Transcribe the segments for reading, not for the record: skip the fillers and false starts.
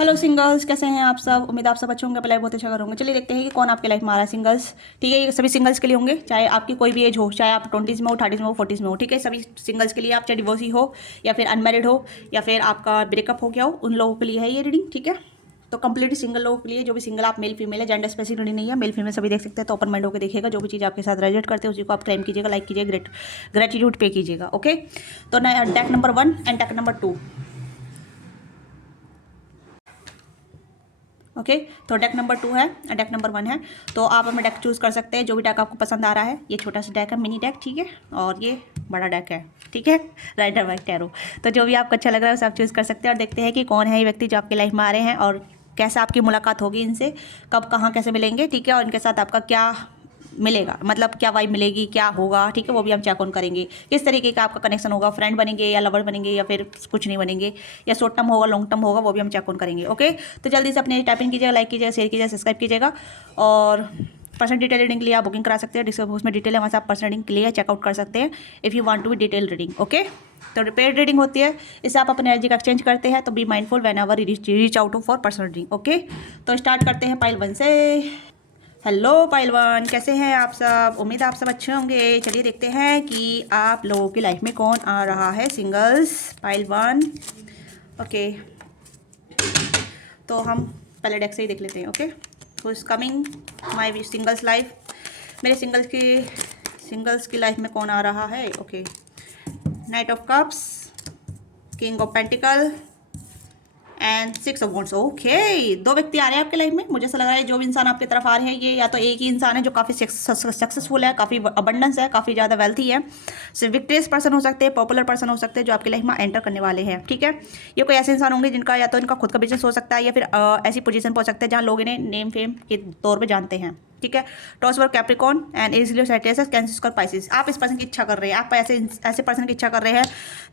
Hello singles, कैसे हैं आप सब। उम्मीद आप सब अच्छे होंगे, पहले बहुत अच्छा करूँगा। चलिए देखते हैं कि कौन आपके लाइफ में आ रहा है सिंगल्स। ठीक है, ये सभी सिंगल्स के लिए होंगे, चाहे आपकी कोई भी एज हो, चाहे आप 20s में हो, 30s में हो, 40s में हो। ठीक है, सभी सिंगल्स के लिए, आप चाहे डिवोर्सी हो या फिर अनमैरिड हो या फिर आपका ब्रेकअप हो गया हो, उन लोगों के लिए है ये रीडिंग। ठीक है, तो कंप्लीट सिंगल लोगों के लिए, जो भी सिंगल आप मेल फीमेल है, जेंडर स्पेसिफिक रीडिंग नहीं है, मेल फीमेल सभी देख सकते हैं। तो ओपन माइंड होकर देखिएगा, जो भी चीज़ आपके साथ रिलेट करते हैं उसी को आप क्लेम कीजिएगा, लाइक कीजिएगा, ग्रेटिट्यूड पे कीजिएगा। ओके, तो deck number 1 and deck number 2। Okay, तो डेक नंबर 2 है, डेक नंबर 1 है। तो आप हमें डेक चूज़ कर सकते हैं, जो भी डेक आपको पसंद आ रहा है। ये छोटा सा डेक है, मिनी डेक, ठीक है, और ये बड़ा डेक है, ठीक है, राइडर वाइट टैरो। तो जो भी आपको अच्छा लग रहा है उसे आप चूज़ कर सकते हैं। और देखते हैं कि कौन है ये व्यक्ति जो आपकी लाइफ में आ रहे हैं और कैसे आपकी मुलाकात होगी इनसे, कब कहाँ कैसे मिलेंगे। ठीक है, और इनके साथ आपका क्या मिलेगा, मतलब क्या वाइब मिलेगी, क्या होगा। ठीक है, वो भी हम चेक ऑन करेंगे, किस तरीके का आपका कनेक्शन होगा, फ्रेंड बनेंगे या लवर बनेंगे या फिर कुछ नहीं बनेंगे, या शॉर्ट टर्म होगा, लॉन्ग टर्म होगा, वो भी हम चेक ऑन करेंगे। ओके, तो जल्दी से अपने टाइपिंग कीजिएगा, लाइक कीजिएगा, शेयर कीजिएगा, सब्सक्राइब कीजिएगा। और पर्सनल डिटेल रीडिंग के लिए आप बुकिंग करा सकते हैं, डिस्क्रिप्शन उसमें डिटेल है, वहाँ से आप पर्सनल रीडिंग के लिए चेकआउट कर सकते हैं if you want to be detail reading. Okay, तो रिपेयर रीडिंग होती है, इससे आप अपने एनर्जी का एक्सचेंज करते हैं। तो be mindful when ever reach out for personal reading. Okay, तो स्टार्ट करते हैं पाइल 1 से। हेलो पाइल 1, कैसे हैं आप सब। उम्मीद आप सब अच्छे होंगे। चलिए देखते हैं कि आप लोगों की लाइफ में कौन आ रहा है सिंगल्स, पाइल 1। ओके, तो हम पहले डेक से ही देख लेते हैं। ओके, तो is coming my singles life, मेरे सिंगल्स की लाइफ में कौन आ रहा है। Okay, night of cups, king of pentacle and 6 of wands. Okay, दो व्यक्ति आ रहे हैं आपके लाइफ में। मुझे ऐसा लग रहा है जो भी इंसान आपकी तरफ आ रहे हैं, ये या तो एक ही इंसान है जो काफ़ी सक्सेसफुल है, काफ़ी अबंडेंस है, काफ़ी ज़्यादा वेल्थी है। सिर्फ विक्ट्रियस पर्सन हो सकते हैं, पॉपुलर पर्सन हो सकते हैं जो आपकी लाइफ में एंटर करने वाले हैं। ठीक है, ये कोई ऐसे इंसान होंगे जिनका या तो इनका खुद का बिजनेस हो सकता है या फिर ऐसी पोजीशन पर हो सकते हैं जहाँ लोग इन्हें नेम फेम के तौर पर जानते हैं। ठीक है, टॉस वर कैप्रिकॉन एंड इजलियो साइटेस कैंसिस पाइसिस। आप इस पर्सन की इच्छा कर रहे हैं, आप ऐसे पर्सन की इच्छा कर रहे हैं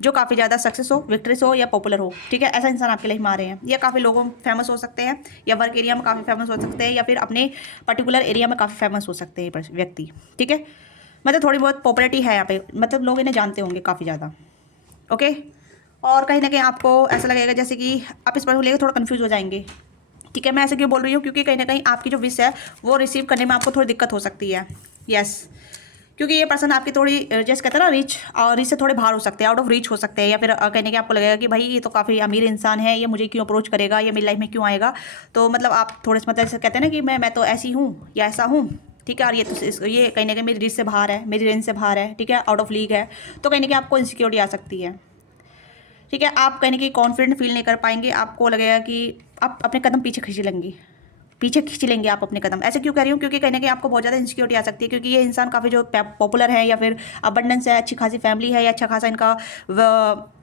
जो काफ़ी ज़्यादा सक्सेस हो, विक्ट्रियस हो या पॉपुलर हो। ठीक है, ऐसा इंसान आपके लाइफ में आ रहे हैं। या काफ़ी लोगों में फेमस हो सकते हैं, या वर्क एरिया में काफ़ी फेमस हो सकते हैं, या फिर अपने पर्टिकुलर एरिया में काफ़ी फेमस हो सकते हैं व्यक्ति। ठीक है, मतलब थोड़ी बहुत पॉपुलरिटी है यहाँ पे, मतलब लोग इन्हें जानते होंगे काफ़ी ज़्यादा। ओके, और कहीं ना कहीं आपको ऐसा लगेगा जैसे कि आप इस पर्सन को लेकर थोड़ा कन्फ्यूज हो जाएंगे। ठीक है, मैं ऐसे क्यों बोल रही हूँ, क्योंकि कहीं ना कहीं आपकी जो विश है वो रिसीव करने में आपको थोड़ी दिक्कत हो सकती है। यस, क्योंकि ये पर्सन आपकी थोड़ी जैसे कहते हैं ना, रीच से थोड़े बाहर हो सकते हैं, आउट ऑफ रीच हो सकते हैं, या फिर कहने के आपको लगेगा कि भाई ये तो काफ़ी अमीर इंसान है, ये मुझे क्यों अप्रोच करेगा, ये मेरी लाइफ में क्यों आएगा। तो मतलब आप थोड़े से मतलब ऐसे कहते हैं ना कि मैं तो ऐसी हूँ या ऐसा हूँ। ठीक है, और ये कहीं ना कहीं मेरी रीच से बाहर है, मेरी रेंज से बाहर है। ठीक है, आउट ऑफ लीग है, तो कहीं ना कहीं आपको इनसिक्योरिटी आ सकती है। ठीक है, आप कहीं ना कहीं कॉन्फिडेंट फील नहीं कर पाएंगे, आपको लगेगा कि आप अपने कदम पीछे खींच लेंगे आप अपने कदम। ऐसे क्यों कह रही हूँ, क्योंकि कहीं ना कहीं आपको बहुत ज़्यादा इनसिक्योरिटी आ सकती है, क्योंकि ये इंसान काफ़ी जो पॉपुलर है या फिर अबंडेंस है, अच्छी खासी फैमिली है, या अच्छा खासा इनका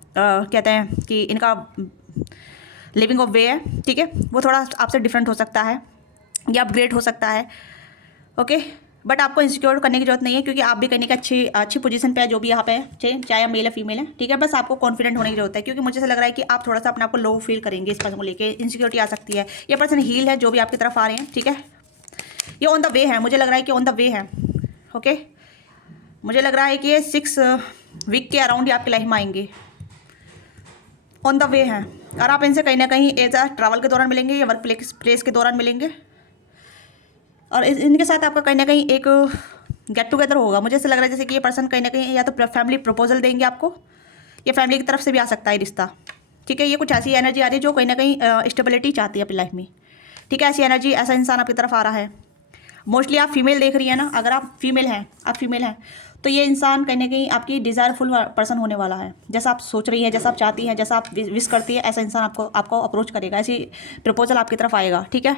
कहते हैं कि इनका लिविंग ऑफ वे है। ठीक है, वो थोड़ा आपसे डिफरेंट हो सकता है या अपग्रेड हो सकता है। ओके, बट आपको इंसिक्योर करने की जरूरत नहीं है, क्योंकि आप भी कहीं अच्छी अच्छी पोजीशन पे है, जो भी यहाँ पे है, चाहे आप मेल है फीमेल है। ठीक है, बस आपको कॉन्फिडेंट होने की जरूरत है, क्योंकि मुझे ऐसा लग रहा है कि आप थोड़ा सा अपने आप को लो फील करेंगे इस पर्सन को लेके, इनसिक्योरिटी आ सकती है। ये पर्सन हील है जो भी आपकी तरफ आ रहे हैं। ठीक है, ये ऑन द वे है, मुझे लग रहा है कि ऑन द वे है। ओके, मुझे लग रहा है कि ये 6 वीक के अराउंड ही आपकी लाइफ में आएंगे, ऑन द वे है। और आप इनसे कहीं ना कहीं एज अ ट्रैवल के दौरान मिलेंगे या वर्क प्लेस के दौरान मिलेंगे, और इनके साथ आपका कहीं ना कहीं एक गेट टुगेदर होगा। मुझे ऐसा लग रहा है जैसे कि ये पर्सन कहीं ना कहीं या तो फैमिली प्रपोजल देंगे आपको, या फैमिली की तरफ से भी आ सकता है रिश्ता। ठीक है, ये कुछ ऐसी एनर्जी आ रही है जो कहीं ना कहीं स्टेबिलिटी चाहती है अपनी लाइफ में। ठीक है, ऐसी एनर्जी, ऐसा इंसान आपकी तरफ आ रहा है। मोस्टली आप फीमेल देख रही है ना, अगर आप फीमेल हैं तो ये इंसान कहीं ना कहीं आपकी डिज़ायरफुल पर्सन होने वाला है। जैसा आप सोच रही हैं, जैसा आप चाहती हैं, जैसा आप विश करती है, ऐसा इंसान आपको अप्रोच करेगा, ऐसी प्रपोजल आपकी तरफ आएगा। ठीक है,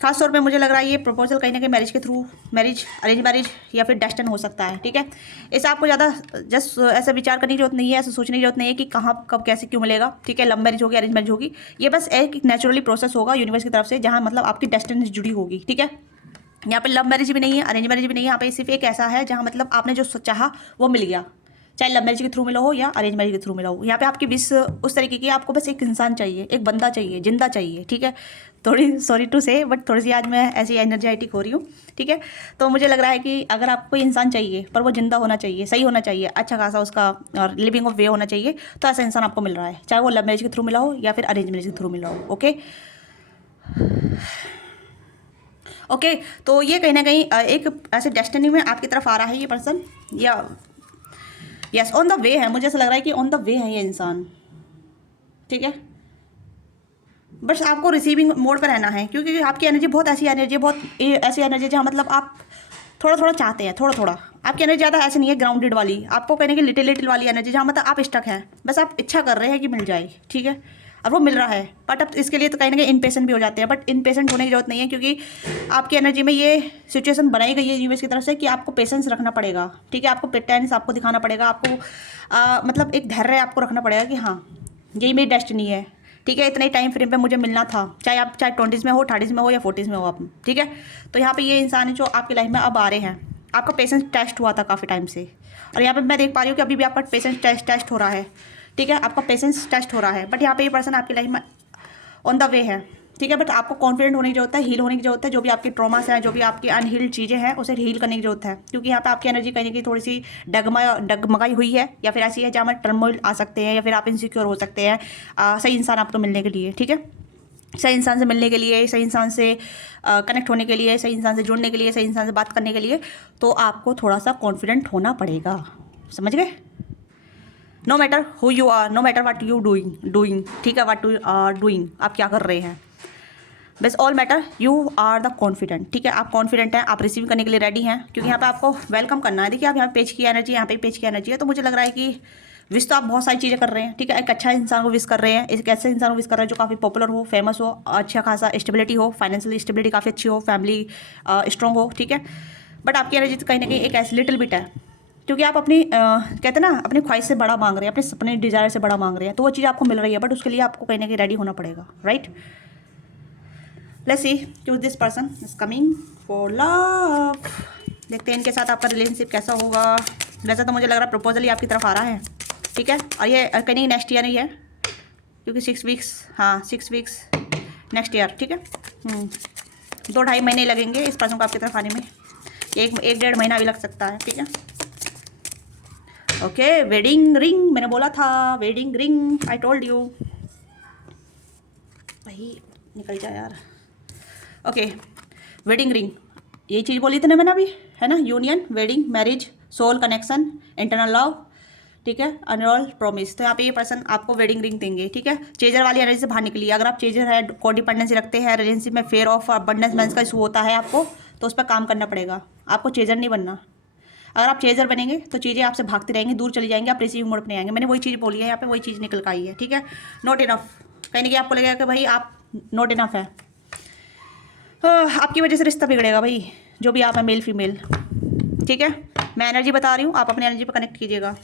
खास तौर पे मुझे लग रहा है ये प्रपोजल कहीं ना कहीं मैरिज के थ्रू, अरेंज मैरिज या फिर डेस्टिन हो सकता है। ठीक है, इसे आपको ज़्यादा जस्ट ऐसे विचार करने की जरूरत नहीं है, ऐसे सोचने की जरूरत नहीं है कि कहाँ कब कैसे क्यों मिलेगा। ठीक है, लव मैरिज होगी, अरेंज मैरिज होगी, ये बस एक नेचुरली प्रोसेस होगा यूनिवर्स की तरफ से, जहाँ मतलब आपकी डेस्टिनी जुड़ी होगी। ठीक है, यहाँ पे लव मैरिज भी नहीं है, अरेंज मैरिज भी नहीं है, यहाँ पे सिर्फ एक ऐसा है जहाँ मतलब आपने जो चाहा वो मिल गया। चाहे लव मैरिज के थ्रू मिला हो या अरेंज मैरिज के थ्रू मिला हो। यहाँ पे आपकी विश उस तरीके की, आपको बस एक इंसान चाहिए, एक बंदा चाहिए, जिंदा चाहिए, ठीक है। थोड़ी सॉरी टू से बट थोड़ी सी आज मैं ऐसी एनर्जेटिक हो रही हूँ, ठीक है। तो मुझे लग रहा है कि अगर आपको कोई इंसान चाहिए पर वो जिंदा होना चाहिए, सही होना चाहिए, अच्छा खासा उसका और लिविंग ऑफ वे होना चाहिए, तो ऐसा इंसान आपको मिल रहा है, चाहे वो लव मैरिज के थ्रू मिला हो या फिर अरेंज मैरिज के थ्रू मिला हो। ओके ओके, तो ये कहीं ना कहीं एक ऐसे डेस्टिनी में आपकी तरफ आ रहा है ये पर्सन, या यस ऑन द वे है। मुझे ऐसा लग रहा है कि ऑन द वे है ये इंसान, ठीक है। बस आपको रिसीविंग मोड पर रहना है, क्योंकि आपकी एनर्जी बहुत ऐसी एनर्जी, बहुत ऐसी एनर्जी जहाँ मतलब आप थोड़ा थोड़ा चाहते हैं, थोड़ा थोड़ा। आपकी एनर्जी ज़्यादा ऐसे नहीं है ग्राउंडेड वाली, आपको कहने की लिटिल लिटिल वाली एनर्जी, जहाँ मतलब आप स्टक हैं, बस आप इच्छा कर रहे हैं कि मिल जाए, ठीक है। और वो मिल रहा है, बट अब इसके लिए तो कहीं ना कहीं इनपेशेंट भी हो जाते हैं, बट इनपेशेंट होने की जरूरत नहीं है, क्योंकि आपकी एनर्जी में ये सिचुएशन बनाई गई है यूनिवर्स की तरफ से कि आपको पेशेंस रखना पड़ेगा, ठीक है। आपको पेटेंस आपको दिखाना पड़ेगा, आपको मतलब एक धैर्य आपको रखना पड़ेगा कि हाँ यही मेरी डेस्टिनी है, ठीक है। इतने टाइम फ्रेम पे मुझे मिलना था, चाहे आप चाहे 20s में हो, 30s में हो या 40s में हो आप, ठीक है। तो यहाँ पे ये इंसान है जो आपकी लाइफ में अब आ रहे हैं। आपका पेशेंस टेस्ट हुआ था काफ़ी टाइम से, और यहाँ पे मैं देख पा रही हूँ कि अभी भी आपका पेशेंस टेस्ट हो रहा है, ठीक है। आपका पेशेंस टेस्ट हो रहा है, बट यहाँ पे ये पर्सन आपकी लाइफ में ऑन द वे है, ठीक है। बट आपको कॉन्फिडेंट होने की जरूरत है, हील होने की जरूरत है, जो भी आपकी ट्रॉमास हैं, जो भी आपकी अनहील्ड चीज़ें हैं, उसे हील करने की जरूरत है, क्योंकि यहाँ पे आपकी एनर्जी कहीं की थोड़ी सी डगमगाई हुई है, या फिर ऐसी है जहाँ में टर्मोइल आ सकते हैं, या फिर आप इनसिक्योर हो सकते हैं सही इंसान आपको मिलने के लिए, ठीक है। सही इंसान से मिलने के लिए, सही इंसान से कनेक्ट होने के लिए, सही इंसान से जुड़ने के लिए, सही इंसान से बात करने के लिए, तो आपको थोड़ा सा कॉन्फिडेंट होना पड़ेगा, समझ गए। No matter who you are, no matter what you doing, ठीक है, वाट यू आर डूइंग, आप क्या कर रहे हैं, बस all matter you are the confident, ठीक है। आप कॉन्फिडेंट हैं, आप रिसीव करने के लिए रेडी हैं, क्योंकि यहाँ पे आपको वेलकम करना है। देखिए आप यहाँ पेज की एनर्जी, यहाँ पे पेज की एनर्जी है, तो मुझे लग रहा है कि विश तो आप बहुत सारी चीज़ें कर रहे हैं, ठीक है। एक अच्छा इंसान को विश कर रहे हैं, एक ऐसे इंसान को विश कर रहे हैं जो काफ़ी पॉपुलर हो, फेमस हो, अच्छा खासा स्टेबिलिटी हो, फाइनेंशियल स्टेबिलिटी काफ़ी अच्छी हो, फैमिली स्ट्रॉन्ग हो, ठीक है। बट आपकी एनर्जी तो कहीं ना कहीं एक ऐसी लिटिल बिट है, क्योंकि आप अपनी कहते हैं ना अपनी ख्वाहिश से बड़ा मांग रहे हैं, अपने सपने डिज़ायर से बड़ा मांग रहे हैं, तो वो चीज़ आपको मिल रही है, बट उसके लिए आपको कहीं ना कहीं रेडी होना पड़ेगा, right. Let's see choose this person is coming for love. देखते हैं इनके साथ आपका रिलेशनशिप कैसा होगा। वैसे तो मुझे लग रहा है प्रपोजल ही आपकी तरफ आ रहा है, ठीक है। और ये कहीं नेक्स्ट ईयर ही है, क्योंकि 6 वीक्स, हाँ 6 वीक्स नेक्स्ट ईयर, ठीक है। 2-2.5 महीने लगेंगे इस पर्सन को आपकी तरफ आने में, एक 1-1.5 महीना भी लग सकता है, ठीक है। ओके वेडिंग रिंग, मैंने बोला था wedding ring, I told you. भाई निकल जा यार। ओके वेडिंग रिंग, यही चीज़ बोली थी ना मैंने अभी, है ना। Union, wedding, marriage, soul connection, internal love, ठीक है, अनरोल प्रॉमिस। तो यहाँ पे ये पर्सन आपको वेडिंग रिंग देंगे, ठीक है। चेजर वाली एनर्जी से बाहर निकलिए। अगर आप चेजर है, कोडिपेंडेंसी रखते हैं, रिलेशनशिप में फेयर ऑफ अबंडेंस मेंस का इशू होता है आपको, तो उस पर काम करना पड़ेगा। आपको चेजर नहीं बनना। अगर आप चेजर बनेंगे तो चीज़ें आपसे भागती रहेंगी, दूर चली जाएंगी, आप रिसीविंग मोड पर नहीं आएंगे। मैंने वही चीज़ बोली है यहाँ पे, वही चीज़ निकल कर आई है, ठीक है। नॉट इनफ, कहीं ना कहीं आपको लगेगा कि भाई आप नॉट इनफ है, आपकी वजह से रिश्ता बिगड़ेगा भाई, जो भी आप हैं, मेल फीमेल, ठीक है। मैं एनर्जी बता रही हूँ, आप अपनी एनर्जी पर कनेक्ट कीजिएगा।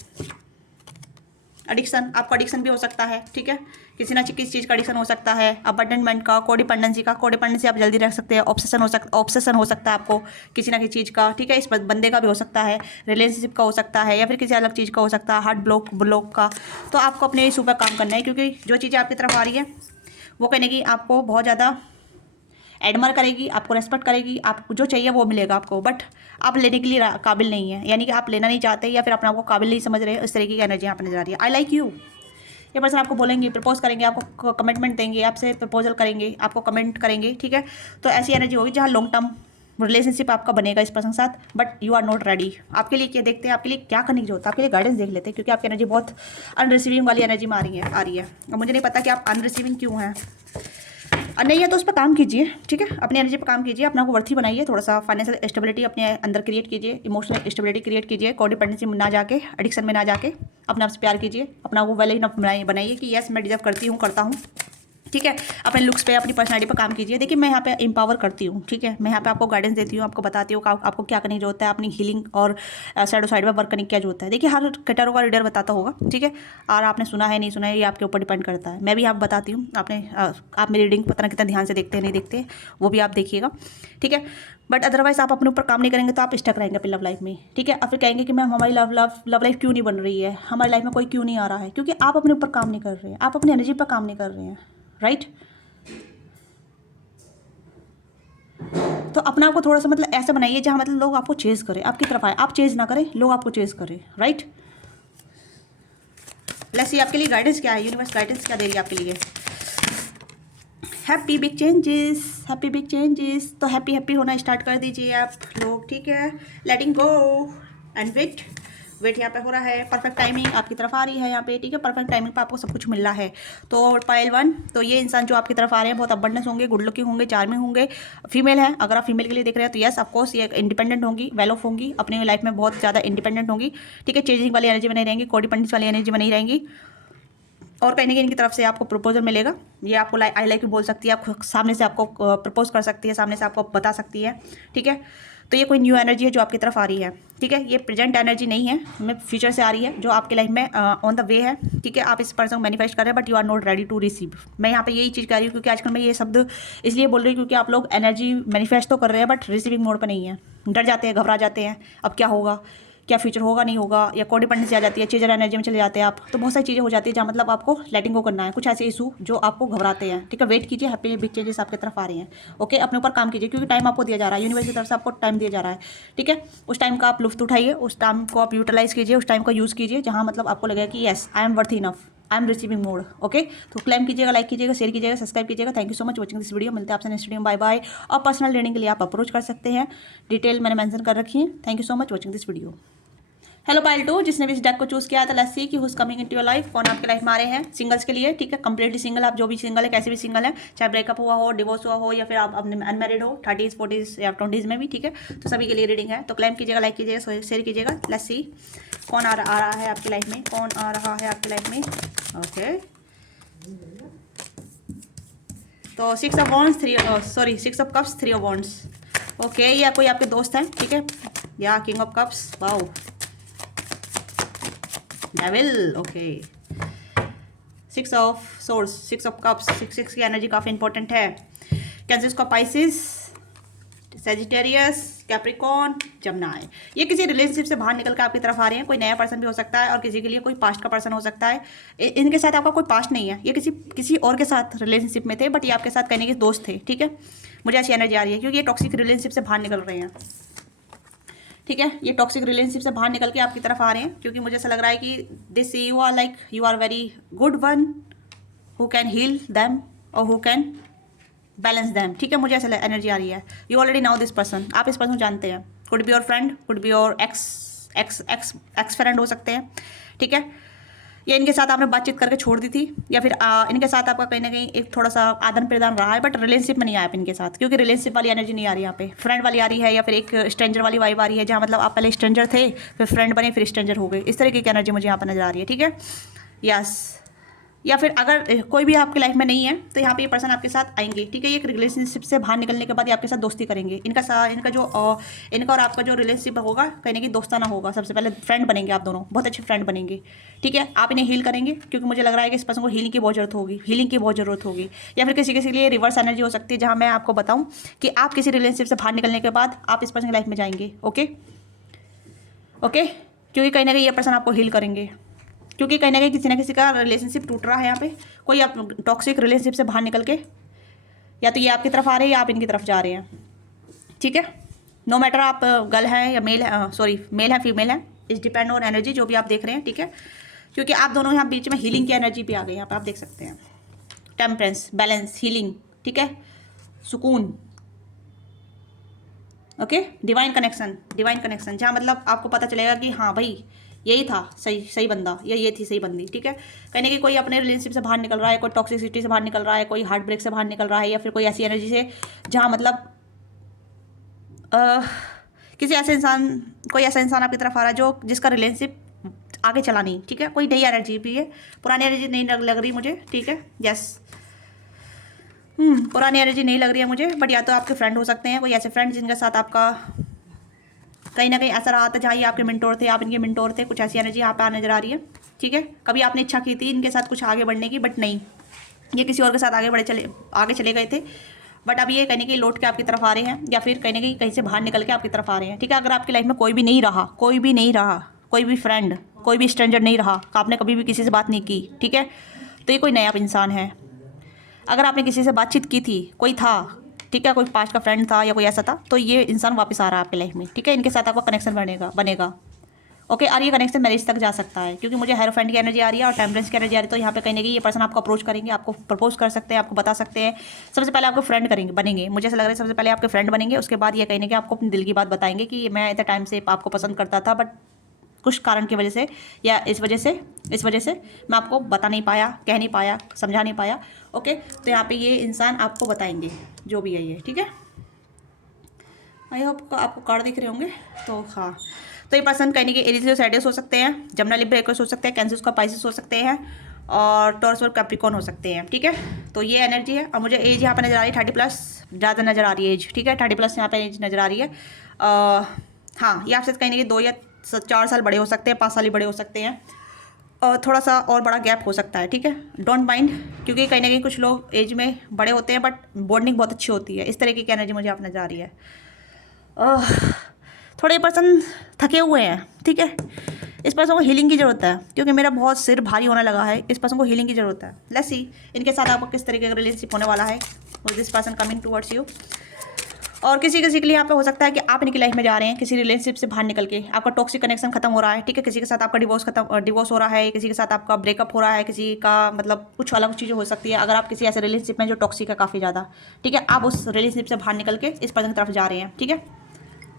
एडिक्शन, आपका एडिक्शन भी हो सकता है, ठीक है। किसी ना किसी चीज़ का एडिक्शन हो सकता है, अबंडनमेंट का, कोडिपेंडेंसी का। कोडिपेंडेंसी आप जल्दी रख सकते हैं, ऑब्सेशन हो सकता है आपको किसी ना किसी चीज़ का, ठीक है। इस बंदे का भी हो सकता है, रिलेशनशिप का हो सकता है, या फिर किसी अलग चीज़ का हो सकता है, हार्ट ब्लॉक का। तो आपको अपने इस ऊपर काम करना है, क्योंकि जो चीज़ें आपकी तरफ आ रही है वो कहने की आपको बहुत ज़्यादा एडमर करेगी, आपको रेस्पेक्ट करेगी, आपको जो चाहिए वो मिलेगा आपको, बट आप लेने के लिए काबिल नहीं है, यानी कि आप लेना नहीं चाहते या फिर अपने आप को काबिल नहीं समझ रहे। इस तरीके की एनर्जी यहाँ पर नजर आ रही है। आई लाइक यू, ये पर्सन आपको बोलेंगे, प्रपोज करेंगे, आपको कमिटमेंट देंगे, आपसे प्रपोजल करेंगे, आपको कमेंट करेंगे, ठीक है। तो ऐसी एनर्जी होगी जहाँ लॉन्ग टर्म रिलेशनशिप आपका बनेगा इस पर्सन के साथ, but you are not ready. आपके लिए क्या देखते हैं, आपके लिए क्या करने की जरूरत है, आपके लिए गाइडेंस देख लेते हैं, क्योंकि आपकी एनर्जी बहुत अनरिसीविंग वाली एनर्जी में आ रही है। और मुझे नहीं पता कि आप अनरिसीविंग क्यों हैं, नहीं है तो उस पर काम कीजिए, ठीक है। अपनी एनर्जी पर काम कीजिए, अपना को वर्थी बनाइए, थोड़ा सा फाइनेंशियल स्टेबिलिटी अपने अंदर क्रिएट कीजिए, इमोशनल स्टेबिलिटी क्रिएट कीजिए, कोडिपेंडेंसी में ना जाके, एडिक्शन में ना जाके अपने आप से प्यार कीजिए, अपना वो वेल इनफ बनाइए कि यस मैं डिजर्व करती हूँ, करता हूँ, ठीक है। अपने लुक्स पे, अपनी पर्सनैलिटी पर काम कीजिए। देखिए मैं यहाँ पे एम्पावर करती हूँ, ठीक है। मैं यहाँ पे आपको गाइडेंस देती हूँ, आपको बताती हूँ आपको क्या करने की जरूरत है, अपनी हीलिंग और साइड साइड में वर्क करने की क्या जरूरत है। देखिए हर कैटेगरी का रीडर बताता होगा, ठीक है। और आपने सुना है नहीं सुना है ये आपके ऊपर डिपेंड करता है। मैं भी आप बताती हूँ, आप मेरी रीडिंग पता ना कितना ध्यान से देखते हैं नहीं देखते, वो भी आप देखिएगा, ठीक है। बट अदरवाइज आप अपने ऊपर काम नहीं करेंगे तो आप स्टक रहेंगे अपनी लव लाइफ में, ठीक है। और फिर कहेंगे कि मैम हमारी लव लाइफ क्यों नहीं बन रही है, हमारी लाइफ में कोई क्यों नहीं आ रहा है, क्योंकि आप अपने ऊपर काम नहीं कर रहे हैं, आप अपनी एनर्जी पर काम नहीं कर रहे हैं, राइट। तो अपना आपको थोड़ा सा मतलब ऐसा बनाइए जहाँ मतलब लोग आपको चेज करें, आपकी तरफ आए, आप चेज ना करें, लोग आपको चेज करें, राइट। लेट्स सी आपके लिए गाइडेंस क्या है, यूनिवर्स गाइडेंस क्या दे रही है आपके लिए। Happy big changes, happy big changes. तो हैप्पी होना स्टार्ट कर दीजिए आप लोग, ठीक है। लेटिंग गो एंड वेट यहाँ पे हो रहा है। परफेक्ट टाइमिंग आपकी तरफ आ रही है यहाँ पे, ठीक है। परफेक्ट टाइमिंग पे आपको सब कुछ मिल रहा है। तो पाइल 1, तो ये इंसान जो आपकी तरफ आ रहे हैं बहुत अबंडेंस होंगे, गुड लुकिंग होंगे, चार्मिंग होंगे, फीमेल है। अगर आप फीमेल के लिए देख रहे हैं तो यस ऑफकोर्स ये इंडिपेंडेंट होंगी, वेल ऑफ होंगी, अपनी लाइफ में बहुत ज़्यादा इंडिपेंडेंट होंगी, ठीक है। चेंजिंग वाली एनर्जी में नहीं रहेंगी, कोडिपेंडेंस वाली एनर्जी में नहीं रहेंगी। और कहीं ना कहीं इनकी तरफ से आपको प्रपोजल मिलेगा। ये आपको आई लाइक बोल सकती है, आप सामने से आपको प्रपोज कर सकती है, सामने से आपको बता सकती है, ठीक है। तो ये कोई न्यू एनर्जी है जो आपकी तरफ आ रही है, ठीक है। ये प्रेजेंट एनर्जी नहीं है, हमें फ्यूचर से आ रही है जो आपकी लाइफ में ऑन द वे है, ठीक है। आप इस पर्सन को मैनिफेस्ट कर रहे हैं but you are not ready to receive. मैं यहाँ पे यही चीज़ कह रही हूँ क्योंकि आजकल मैं ये शब्द इसलिए बोल रही हूँ क्योंकि आप लोग एनर्जी मैनिफेस्ट तो कर रहे हैं बट रिसीविंग मोड पर नहीं है, डर जाते हैं, घबरा जाते हैं, अब क्या होगा, क्या फ्यूचर होगा नहीं होगा, या कोडिपेंडेंसी आ जाती है, चेजर एनर्जी में चले जाते हैं आप। तो बहुत सारी चीज़ें हो जाती है जहाँ मतलब आपको लेटिंग गो करना है, कुछ ऐसे इशू जो आपको घबराते हैं, ठीक है। वेट कीजिए, हैप्पी बिग चेंजेस आपकी तरफ आ रही हैं, ओके। अपने ऊपर काम कीजिए क्योंकि टाइम आपको दिया जा रहा है, यूनिवर्स की तरफ से आपको टाइम दिया जा रहा है, ठीक है। उस टाइम का आप लुफ्त उठाइए, उस टाइम को आप यूटिलाइज कीजिए, उस टाइम का यूज़ कीजिए जहाँ मतलब आपको लगेगा कि yes I am worth enough, I am receiving mode, okay. तो क्लेम कीजिएगा, लाइक कीजिएगा, शेयर कीजिएगा, सब्सक्राइब कीजिएगा। Thank you so much watching this video. मिलते हैं आपसे नेक्स्ट वीडियो में, बाय बाय। और पर्सनल रीडिंग के लिए आप अप्रोच कर सकते हैं, डिटेल मैंने मेंशन कर रखी है। Thank you so much watching this video. Hello pile 2, जिसने भी इस डेक को चूज किया था, लेट्स सी कि who's coming into your life, कौन आपके लाइफ में आ रहे हैं सिंगल्स के लिए, ठीक है। कंप्लीटली सिंगल, आप जो भी सिंगल है, कैसे भी सिंगल है, चाहे ब्रेकअप हुआ हो, डिवोर्स हुआ हो, या फिर आप अपने अनमेरिड हो 30s 40s या 20s में भी, ठीक है। तो सभी के लिए रीडिंग है। तो क्लेम कीजिएगा, लाइक कीजिएगा, शेयर कीजिएगा। लेट्स सी कौन आ रहा है आपकी लाइफ में, कौन आ रहा है आपकी लाइफ में, ओके। तो 6 of wands 6 of cups 3 of wands, okay. या कोई आपके दोस्त हैं, ठीक है। या king of cups, wow, devil, okay. 6 of source, 6 of cups, 6 की एनर्जी काफ़ी इंपॉर्टेंट है। कैंसर का पाइसिस, सेजिटेरियस, कैप्रिकॉर्न, जमनाई। ये किसी रिलेशनशिप से बाहर निकल कर आपकी तरफ आ रहे हैं। कोई नया पर्सन भी हो सकता है और किसी के लिए कोई पास्ट का पर्सन हो सकता है। इनके साथ आपका कोई पास्ट नहीं है, ये किसी और के साथ रिलेशनशिप में थे बट ये आपके साथ कहने के दोस्त थे, ठीक है। मुझे ऐसी एनर्जी आ रही है क्योंकि ये टॉक्सिक रिलेशनशिप से बाहर निकल रहे हैं, ठीक है। ये टॉक्सिक रिलेशनशिप से बाहर निकल के आपकी तरफ आ रहे हैं क्योंकि मुझे ऐसा लग रहा है कि this you are like you are very good one who can heal them और हु कैन बैलेंस दैम, ठीक है। मुझे ऐसा एनर्जी आ रही है। You already now this person, आप इस पर्सन को जानते हैं। Could be your friend, could be your ex friend हो सकते हैं, ठीक है। या इनके साथ आपने बातचीत करके छोड़ दी थी, या फिर इनके साथ आपका कहीं ना कहीं एक थोड़ा सा आदान प्रदान रहा है बट रिलेशनशिप में नहीं आया आप इनके साथ, क्योंकि रिलेशनशिप वाली एनर्जी नहीं आ रही यहाँ पे। फ्रेंड वाली आ रही है या फिर एक स्ट्रेंजर वाली वाइब आ रही है जहाँ मतलब आप पहले स्ट्रेंजर थे, फिर फ्रेंड बने, फिर स्ट्रेंजर हो गए। इस तरीके की एनर्जी मुझे यहाँ पर नजर आ रही है, ठीक है। यस, या फिर अगर कोई भी आपकी लाइफ में नहीं है तो यहाँ पे ये पर्सन आपके साथ आएंगे, ठीक है। ये एक रिलेशनशिप से बाहर निकलने के बाद ये आपके साथ दोस्ती करेंगे। इनका और आपका जो रिलेशनशिप होगा कहीं ना कहीं दोस्ताना होगा। सबसे पहले फ्रेंड बनेंगे, आप दोनों बहुत अच्छे फ्रेंड बनेंगे, ठीक है। आप इन्हें हील करेंगे क्योंकि मुझे लग रहा है कि इस पर्सन को हीलिंग की बहुत ज़रूरत होगी, या फिर किसी के लिए रिवर्स एनर्जी हो सकती है जहाँ मैं आपको बताऊँ कि आप किसी रिलेशनशिप से बाहर निकलने के बाद आप इस पर्सन की लाइफ में जाएंगे, ओके, क्योंकि कहीं ना कहीं ये पर्सन आपको हील करेंगे, क्योंकि कहीं ना कहीं किसी ना किसी का रिलेशनशिप टूट रहा है यहाँ पे। कोई आप टॉक्सिक रिलेशनशिप से बाहर निकल के या तो ये आपकी तरफ आ रहे हैं या आप इनकी तरफ जा रहे हैं, ठीक है। नो मैटर आप गर्ल हैं या मेल है, मेल है फीमेल है, इस डिपेंड ऑन एनर्जी जो भी आप देख रहे हैं, ठीक है। क्योंकि आप दोनों यहाँ बीच में हीलिंग की एनर्जी भी आ गई, यहाँ पर आप देख सकते हैं। टेम्परेंस, बैलेंस, हीलिंग, ठीक है, सुकून, ओके। डिवाइन कनेक्शन जहाँ मतलब आपको पता चलेगा कि हाँ भाई यही था सही बंदा, या ये थी सही बंदी, ठीक है। कहीं ना कहीं कोई अपने रिलेशनशिप से बाहर निकल रहा है, कोई टॉक्सिसिटी से बाहर निकल रहा है, कोई हार्ट ब्रेक से बाहर निकल रहा है, या फिर कोई ऐसी एनर्जी से जहाँ मतलब कोई ऐसा इंसान आपकी तरफ आ रहा है जो जिसका रिलेशनशिप आगे चला नहीं, ठीक है। कोई नई एनर्जी भी है, पुरानी एनर्जी नहीं लग रही मुझे, ठीक है। यस, पुरानी एनर्जी नहीं लग रही है मुझे, बट या तो आपके फ्रेंड हो सकते हैं, कोई ऐसे फ्रेंड जिनके साथ आपका कहीं ना कहीं ऐसा रहा था जहाँ ये आपके मिंटोर थे, आप इनके मिंटोर थे, कुछ ऐसी एनर्जी यहाँ पे नजर आ रही है। ठीक है, कभी आपने इच्छा की थी इनके साथ कुछ आगे बढ़ने की, बट नहीं, ये किसी और के साथ आगे चले गए थे। बट अब ये कहीं ना कहीं लौट के आपकी तरफ आ रहे हैं, या फिर कहीं ना कहीं से बाहर निकल के आपकी तरफ आ रहे हैं। ठीक है, अगर आपकी लाइफ में कोई भी नहीं रहा, कोई भी फ्रेंड, कोई भी स्ट्रेंजर नहीं रहा, आपने कभी भी किसी से बात नहीं की, ठीक है, तो ये कोई नया इंसान है। अगर आपने किसी से बातचीत की थी, कोई था, ठीक है, कोई पास का फ्रेंड था या कोई ऐसा था, तो ये इंसान वापस आ रहा है आपकी लाइफ में। ठीक है, इनके साथ आपका कनेक्शन बनेगा। ओके, और ये कनेक्शन मैरिज तक जा सकता है, क्योंकि मुझे हेरोफेंट की एनर्जी आ रही है और टेम्परेंस की एनर्जी आ रही है। तो यहाँ पे कहीं ना कहीं ये पर्सन आपको अप्रोच करेंगे, आपको प्रपोज कर सकते हैं, आपको बता सकते हैं। सबसे पहले आपको फ्रेंड बनेंगे, मुझे ऐसा लग रहा है सबसे पहले आपके फ्रेंड बनेंगे। उसके बाद ये कहीं ना कहीं आपको अपनी दिल की बात बताएंगे कि मैं इतने टाइम से आपको पसंद करता था, बट कुछ कारण की वजह से या इस वजह से मैं आपको बता नहीं पाया, कह नहीं पाया, समझा नहीं पाया। ओके, तो यहाँ पे ये इंसान आपको बताएंगे जो भी है ये। ठीक है, आई होप आपको कार्ड दिख रहे होंगे। तो हाँ, तो ये पर्सन कहीं कि एरिस साइडस हो सकते हैं, जमुना लिब्रा एक्वेरियस हो सकते हैं, कैंसर का पाइसेस हो सकते हैं, और टॉरस और कैप्रिकॉर्न हो सकते हैं। ठीक है, तो ये एनर्जी है। और मुझे एज यहाँ पे नज़र आ रही है 30+ ज़्यादा नज़र आ रही है एज। ठीक है, 30+ यहाँ पे एज नज़र आ रही है। हाँ, ये आपसे कहीं ना कहीं 2 या 4 साल बड़े हो सकते हैं, 5 साल ही बड़े हो सकते हैं, और थोड़ा सा और बड़ा गैप हो सकता है। ठीक है, डोंट माइंड, क्योंकि कहीं ना कहीं कुछ लोग एज में बड़े होते हैं बट बॉन्डिंग बहुत अच्छी होती है। इस तरीके की एनर्जी मुझे आप नज़र आ रही है। थोड़े पर्सन थके हुए हैं। ठीक है, इस पर्सन को हीलिंग की ज़रूरत है, क्योंकि मेरा बहुत सिर भारी होने लगा है। इस पर्सन को हीलिंग की ज़रूरत है। लेट्स सी इनके साथ आपको किस तरीके का रिलेशनशिप होने वाला है, और this person coming towards you. और किसी के लिए यहाँ पे हो सकता है कि आप इनकी लाइफ में जा रहे हैं, किसी रिलेशनशिप से बाहर निकल के आपका टॉक्सिक कनेक्शन खत्म हो रहा है। ठीक है, किसी के साथ आपका डिवोर्स हो रहा है, किसी के साथ आपका ब्रेकअप हो रहा है, किसी का मतलब कुछ अलग चीज़ें हो सकती है। अगर आप किसी ऐसे रिलेशनशिप में जो टॉक्सिक है काफ़ी ज़्यादा, ठीक है, आप उस रिलेशनशिप से बाहर निकल के इस पर्सन की तरफ जा रहे हैं। ठीक है,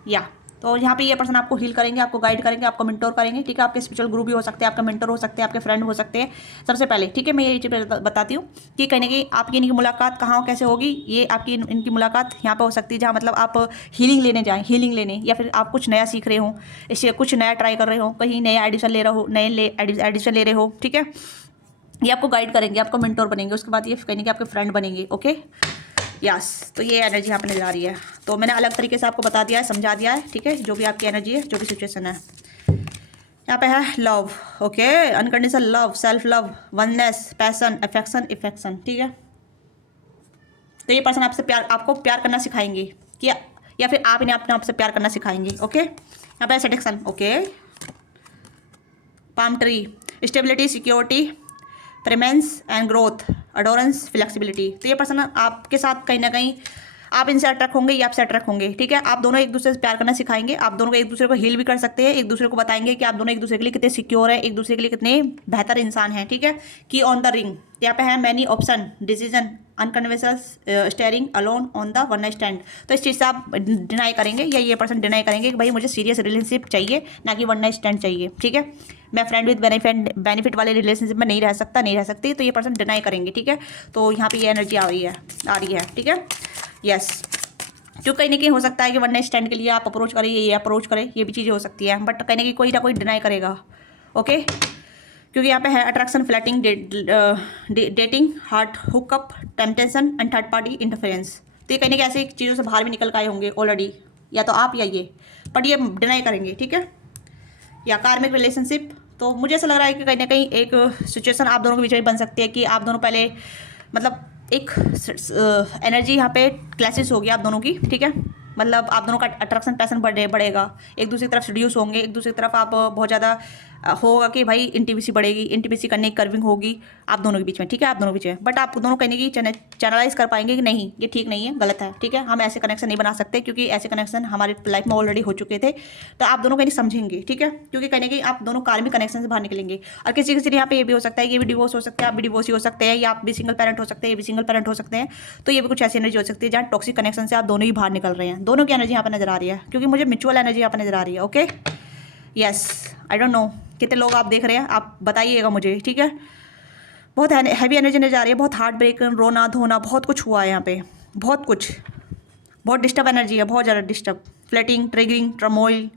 या तो यहाँ पे ये पर्सन आपको हील करेंगे, आपको गाइड करेंगे, आपको मेंटोर करेंगे। ठीक है, आपके स्पिरिचुअल गुरु भी हो सकते हैं, आपके मेंटोर हो सकते हैं, आपके फ्रेंड हो सकते हैं। सबसे पहले ठीक है, मैं ये चीज़ बताती हूँ कि कहीं ना कहीं आपकी इनकी मुलाकात कहाँ और कैसे होगी। ये आपकी इनकी मुलाकात यहाँ पे हो सकती है जहाँ मतलब आप हीलिंग लेने, या फिर आप कुछ नया सीख रहे हो, इससे कुछ नया ट्राई कर रहे हो, कहीं नए एडिशन ले रहे हो। ठीक है, ये आपको गाइड करेंगे, आपको मेंटोर बनेंगे। उसके बाद ये कहीं ना कहीं आपके फ्रेंड बनेंगे। ओके, यस, तो ये एनर्जी यहाँ पे नजर आ रही है। तो मैंने अलग तरीके से आपको बता दिया है, समझा दिया है। ठीक है, जो भी आपकी एनर्जी है, जो भी सिचुएशन है। यहाँ पे है love. Okay, unconditional love, self love, oneness, passion, affection, affection. ठीक है, तो ये पर्सन आपको प्यार करना सिखाएंगे, कि या फिर आप इन्हें अपने आप से प्यार करना सिखाएंगे। ओके, यहाँ पे सेटिक्शन। Okay, palm tree, stability, security, permanence and growth, endurance, flexibility. तो ये पर्सन आपके साथ कहीं ना कहीं आप इनसे अट्रैक्ट होंगे या आपसे अट्रैक्ट होंगे। ठीक है, आप दोनों एक दूसरे से प्यार करना सिखाएंगे, आप दोनों को एक दूसरे को हील भी कर सकते हैं, एक दूसरे को बताएंगे कि आप दोनों एक दूसरे के लिए कितने सिक्योर है, एक दूसरे के लिए कितने बेहतर इंसान हैं। ठीक है, की ऑन द रिंग, यहाँ पे है many option, decision, unconventional, steering alone on the one night stand. तो इस चीज़ से आप डिनाई करेंगे, या ये पर्सन डिनाई करेंगे कि भाई मुझे सीरियस रिलेशनशिप चाहिए, ना कि वन नाइट स्टैंड चाहिए। ठीक है, मैं फ्रेंड विद बेनिफिट वाले रिलेशनशिप में नहीं रह सकती, तो ये पर्सन डिनाई करेंगे। ठीक है, तो यहाँ पे ये एनर्जी आ रही है। ठीक है, यस, जो कहीं ना कहीं हो सकता है कि वन नाइट स्टैंड के लिए आप अप्रोच करें, ये अप्रोच करें, ये भी चीज़ें हो सकती है, बट कहीं ना कोई डिनाई करेगा। ओके, क्योंकि यहाँ पे है attraction, flirting, dating, heart hookup, temptation and third party interference. तो ये कहीं ना कहीं ऐसी चीज़ों से बाहर भी निकल के आए होंगे ऑलरेडी, या तो आप या ये, बट ये डिनाई करेंगे। ठीक है, या कार्मिक रिलेशनशिप। तो मुझे ऐसा लग रहा है कि कहीं ना कहीं एक सिचुएशन आप दोनों के बीच में बन सकती है कि आप दोनों पहले मतलब एक एनर्जी यहाँ पे क्लैशेस होगी आप दोनों की। ठीक है, मतलब आप दोनों का अट्रैक्शन पैशन बढ़ेगा, एक दूसरे की तरफ सेड्यूस होंगे, एक दूसरे की तरफ आप बहुत ज़्यादा होगा कि भाई इंटीमेसी बढ़ेगी, इंटीमेसी करने की कर्विंग होगी आप दोनों के बीच में। ठीक है, आप दोनों के बीच में, बट आप दोनों कहीं की चैनलाइज कर पाएंगे कि नहीं ये ठीक नहीं है, गलत है। ठीक है, हम ऐसे कनेक्शन नहीं बना सकते, क्योंकि ऐसे कनेक्शन हमारी लाइफ में ऑलरेडी हो चुके थे। तो आप दोनों कहीं समझेंगे। ठीक है, क्योंकि कहीं ना कहीं आप दोनों कार्मिक कनेक्शन से बाहर निकलेंगे। और किसी यहाँ पे ये भी हो सकता है कि ये भी डिवोर्स हो सकता है, आप भी डिवोर्स हो सकते हैं, या आप भी सिंगल पेरेंट हो सकते हैं, ये भी सिंगल पेरेंट हो सकते हैं। तो ये भी कुछ ऐसी एनर्जी हो सकती है जहाँ टॉक्सिक कनेक्शन से आप दोनों ही बाहर निकल रहे हैं। दोनों की एनर्जी यहाँ पे नजर आ रही है, क्योंकि मुझे म्यूचुअल एनर्जी यहाँ पे नजर आ रही है। Okay, yes, I don't know कितने लोग आप देख रहे हैं, आप बताइएगा मुझे। ठीक है, बहुत हैवी एनर्जी नजर आ रही है, बहुत हार्ट ब्रेक, रोना धोना, बहुत कुछ हुआ है यहाँ पे, बहुत कुछ, बहुत डिस्टर्ब एनर्जी है, बहुत ज़्यादा डिस्टर्ब, फ्लैटिंग, ट्रिगरिंग, टर्मोइल।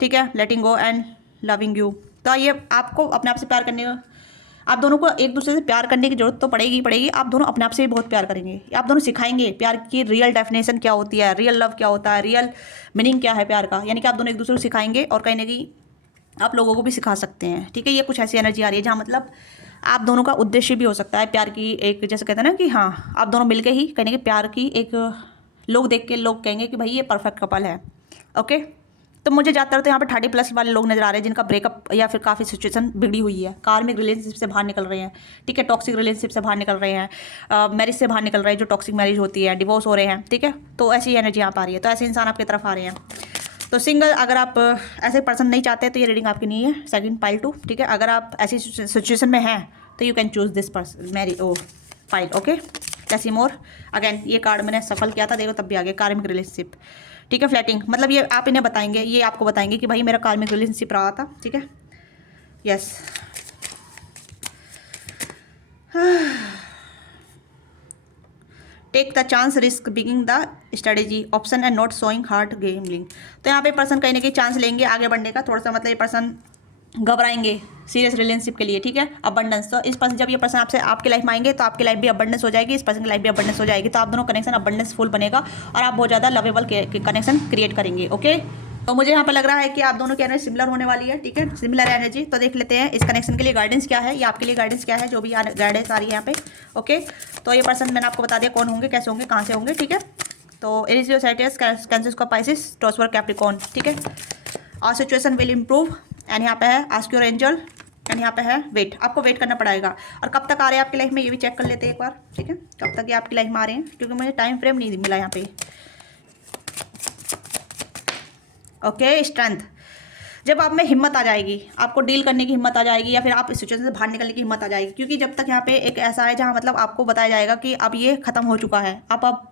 ठीक है, लेटिंग गो एंड लविंग यू। तो ये आपको अपने आप से प्यार करने आप दोनों को एक दूसरे से प्यार करने की जरूरत तो पड़ेगी ही पड़ेगी। आप दोनों अपने आप से भी बहुत प्यार करेंगे। आप दोनों सिखाएंगे प्यार की रियल डेफिनेशन क्या होती है, रियल लव क्या होता है, रियल मीनिंग क्या है प्यार का। यानी कि आप दोनों एक दूसरे को सिखाएंगे और कहीं ना कहीं आप लोगों को भी सिखा सकते हैं। ठीक है, ये कुछ ऐसी एनर्जी आ रही है जहाँ मतलब आप दोनों का उद्देश्य भी हो सकता है प्यार की एक, जैसे कहते हैं ना कि हाँ आप दोनों मिलके ही कहीं ना कहीं प्यार की एक, लोग देख के लोग कहेंगे कि भाई ये परफेक्ट कपल है। ओके, तो मुझे ज़्यादातर तो यहाँ पे 30+ वाले लोग नजर आ रहे हैं जिनका ब्रेकअप या फिर काफ़ी सिचुएशन बिगड़ी हुई है, कार्मिक रिलेशनशिप से बाहर निकल रहे हैं। ठीक है, टॉक्सिक रिलेशनशिप से बाहर निकल रहे हैं, मैरिज से बाहर निकल रहे हैं, जो टॉक्सिक मैरिज होती है, डिवोर्स हो रहे हैं। ठीक है, तो ऐसी एनर्जी यहाँ पर आ रही है, तो ऐसे इंसान आपकी तरफ आ रहे हैं। तो सिंगल, अगर आप ऐसे पर्सन नहीं चाहते तो ये रीडिंग आपकी नहीं है। Second pile 2। ठीक है, अगर आप ऐसी सिचुएशन में हैं तो you can choose this person marry ओ पाइल। ओके, जैसी मोर अगेन ये कार्ड मैंने सफल किया था, देखो तब भी आ गया कार्मिक रिलेशनशिप। ठीक है, फ्लैटिंग मतलब ये आप इन्हें बताएंगे, ये आपको बताएंगे कि भाई मेरा कार्मिक रिलेशनशिप रहा था। ठीक है, yes take the chance risk begging the strategy option and not showing heart gambling. तो यहाँ पे पर्सन कहीं ना कहीं चांस लेंगे आगे बढ़ने का, थोड़ा सा मतलब ये पर्सन घबराएंगे सीरियस रिलेशनशिप के लिए। ठीक है, अबंडेंस, तो इस पर्सन, जब ये पर्सन आपसे आपकी लाइफ में आएंगे तो आपकी लाइफ भी अबंडेंस हो जाएगी, इस पर्सन की लाइफ भी अबंडेंस हो जाएगी। तो आप दोनों कनेक्शन अबंडेंस फुल बनेगा और आप बहुत ज़्यादा लवेबल कनेक्शन क्रिएट करेंगे। ओके, तो मुझे यहाँ पे लग रहा है कि आप दोनों की एनर्जी सिमिलर होने वाली है। ठीक है, सिमिलर एनर्जी। तो देख लेते हैं इस कनेक्शन के लिए गाइडेंस क्या है, या आपके लिए गाइडेंस क्या है, जो भी गाइडेंस आ रही है यहाँ पे। ओके, तो ये पर्सन मैंने आपको बता दिया कौन होंगे, कैसे होंगे, कहाँ से होंगे। ठीक है, तो एरियो साइटियस, कैंसर का पाइसिस, टॉसवर, कैप्रिकॉर्न। ठीक है, और सिचुएशन विल इम्प्रूव एंड यहाँ पे है आस्क योर एंजल एंड यहाँ पे है वेट। आपको वेट करना पड़ेगा। और कब तक आ रहे हैं आपकी लाइफ में ये भी चेक कर लेते हैं एक बार। ठीक है, कब तक ये आपकी लाइफ में आ रहे हैं, क्योंकि मुझे टाइम फ्रेम नहीं मिला यहाँ पे। ओके, स्ट्रेंथ, जब आप में हिम्मत आ जाएगी, आपको डील करने की हिम्मत आ जाएगी, या फिर आप इस सिचुएशन से बाहर निकलने की हिम्मत आ जाएगी। क्योंकि जब तक यहाँ पे एक ऐसा है जहाँ मतलब आपको बताया जाएगा कि अब ये खत्म हो चुका है, अब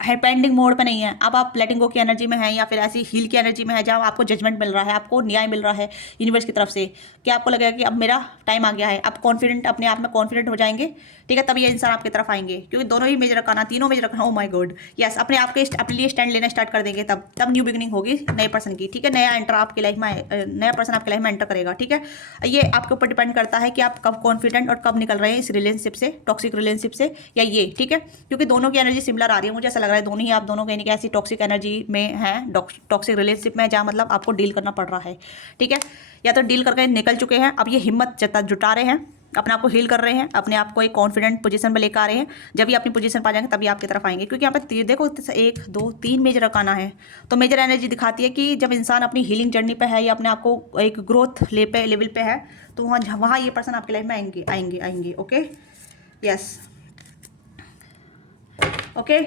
है पेंडिंग मोड पे नहीं है, अब आप लेटिंग गो की एनर्जी में है, या फिर ऐसी हील की एनर्जी में है जहाँ आपको जजमेंट मिल रहा है, आपको न्याय मिल रहा है यूनिवर्स की तरफ से, कि आपको लगेगा कि अब मेरा टाइम आ गया है। आप कॉन्फिडेंट, अपने आप में कॉन्फिडेंट हो जाएंगे। ठीक है, तब ये इंसान आपकी तरफ आएंगे, क्योंकि दोनों ही मेजर रखाना, तीनों मेजर रखना, ओ माय गॉड, यस, अपने आप के अपने लिए स्टैंड लेना स्टार्ट कर देंगे। तब न्यू बिगिनिंग होगी नए पर्सन की। ठीक है, नया एंटर आपकी लाइफ में, नया पर्सन आपकी लाइफ में एंटर करेगा। ठीक है, ये आपके ऊपर डिपेंड करता है कि आप कब कॉन्फिडेंट और कब निकल रहे हैं इस रिलेशनशिप से, टॉक्सिक रिलेशनशिप से, या ये। ठीक है, क्योंकि दोनों की एनर्जी सिमिलर आ रही है, मुझे ऐसा लग रहा है दोनों ही आप दोनों कहीं ऐसी टॉक्सिक एनर्जी में है, टॉक्सिक रिलेशनशिप में, जहाँ मतलब आपको डील करना पड़ रहा है। ठीक है, या तो डील करके निकल चुके हैं, अब ये हिम्मत जुटा रहे हैं, अपने आप को हील कर रहे हैं, अपने आप को एक कॉन्फिडेंट पोजीशन में लेकर आ रहे हैं। जब ये अपनी पोजीशन पा जाएंगे तभी आपकी तरफ आएंगे, क्योंकि यहाँ पे देखो 1 2 3 मेजर रखाना है। तो मेजर एनर्जी दिखाती है कि जब इंसान अपनी हीलिंग जर्नी पे है, या अपने आप को एक ग्रोथ लेवल पे है, तो वहाँ ये पर्सन आपकी लाइफ में आएंगे। Okay, yes, okay.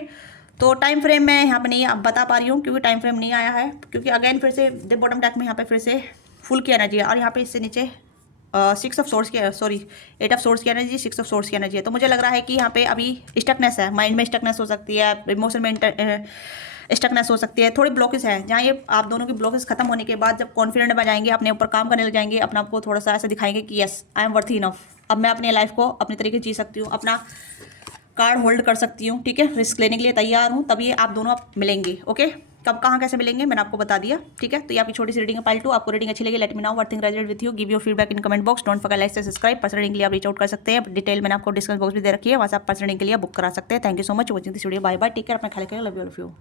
तो टाइम फ्रेम मैं यहाँ पे नहीं अब बता पा रही हूँ, क्योंकि टाइम फ्रेम नहीं आया है, क्योंकि अगेन फिर से बॉटम डेक में यहाँ पे फिर से फुल की एनर्जी है, और यहाँ पे इससे नीचे 6 ऑफ सोर्स की, सॉरी 8 ऑफ सोर्स की एनर्जी, 6 ऑफ सोर्स की एनर्जी है। तो मुझे लग रहा है कि यहाँ पे अभी स्टकनेस है, माइंड में स्टकनेस हो सकती है, इमोशन में स्टकनेस हो सकती है, थोड़ी ब्लॉकेज है, जहाँ ये आप दोनों की ब्लॉकेज खत्म होने के बाद जब कॉन्फिडेंट बन जाएंगे, अपने ऊपर काम करने लग जाएंगे, अपने आप को थोड़ा सा ऐसा दिखाएंगे कि yes I am worth enough, अब मैं अपनी लाइफ को अपने तरीके जी सकती हूँ, अपना कार्ड होल्ड कर सकती हूँ। ठीक है, रिस्क लेने के लिए तैयार हूँ, तब ये आप दोनों आप मिलेंगे। ओके, कब कहाँ कैसे मिलेंगे मैंने आपको बता दिया। ठीक है, तो ये आपकी छोटी सी रीडिंग है पाइल 2। आपको रीडिंग अच्छी लगी, let me know what think resonate with you, give your feedback in comment box, don't forget like से सब्सक्राइब। पर्सनल रीडिंग के लिए आप रीच आउट कर सकते हैं, डिटेल मैंने आपको डिस्क्रिप्शन बॉक्स भी दे रखी है, वहाँ से आप पर्सनल रीडिंग के लिए बुक करा सकते हैं। Thank you so much watching this video, bye bye, take care, अपना ख्याल रखिएगा, love you all of you.